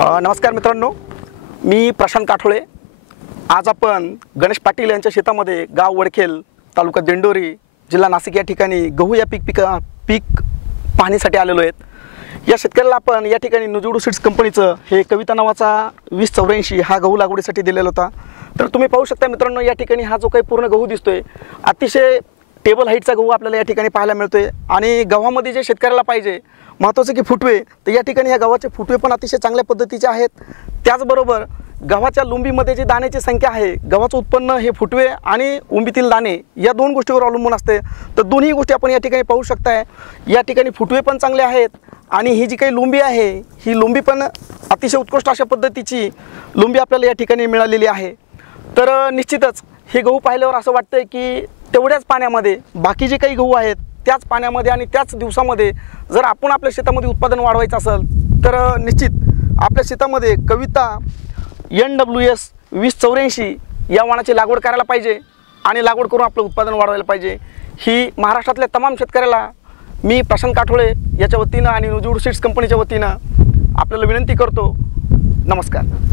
नमस्कार मित्रांनो, मी प्रशांत काठोळे। आज आपण गणेश पाटील यांच्या शेतामध्ये गाव वडखेल, तालुका दिंडोरी, जिल्हा नाशिक या ठिकाणी गहू या पीक पाहणीसाठी आलेलो आहेत। या शेतकऱ्याला आपण या ठिकाणी नुजोडू सीड्स कंपनीचं हे कविता नावाचा 2084 हा गहू लागवडीसाठी दिलेला होता। तर तुम्ही पाहू शकता मित्रांनो, या ठिकाणी हा जो काही पूर्ण गहू दिसतोय अतिशय टेबल हाईटचा गहू आपल्याला या ठिकाणी पाहायला मिळतोय। आणि गव्हामध्ये जे शेतकऱ्याला पाहिजे महत्त्वाचं की फुटवे, तर या ठिकाणी या गव्हाचे फुटवे पण अतिशय चांगल्या पद्धतीचे आहेत। त्याचबरोबर गव्हाच्या लुंबीमध्ये जी दाण्याची संख्या आहे, गव्हाचं उत्पन्न हे फुटवे आणि उंबीतील दाणे या दोन गोष्टीवर अवलंबून असते। तर दोन्ही गोष्टी आपण या ठिकाणी पाहू शकताय। या ठिकाणी फुटवे पण चांगले आहेत आणि ही जी काही लुंबी आहे ही लुंबी पण अतिशय उत्कृष्ट अशा पद्धतीची लुंबी आपल्याला या ठिकाणी मिळालेली आहे। तर निश्चितच हे गहू पाहिल्यावर असं वाटतंय की तेवढ्याच पाण्यामध्ये बाकी जे काही गहू आहेत त्याच पाण्यामध्ये आणि त्याच दिवसामध्ये जर आपण आपल्या शेतामध्ये उत्पादन वाढवायचं असेल तर निश्चित आपल्या शेतामध्ये कविता NWS 2084 या वाणाची लागवड करायला पाहिजे आणि लागवड करून आपलं उत्पादन वाढवायला पाहिजे। ही महाराष्ट्रातल्या तमाम शेतकऱ्याला मी प्रशांत काठोळे याच्या वतीनं आणि नुजोडू सीड्स कंपनीच्या वतीनं आपल्याला विनंती करतो। नमस्कार।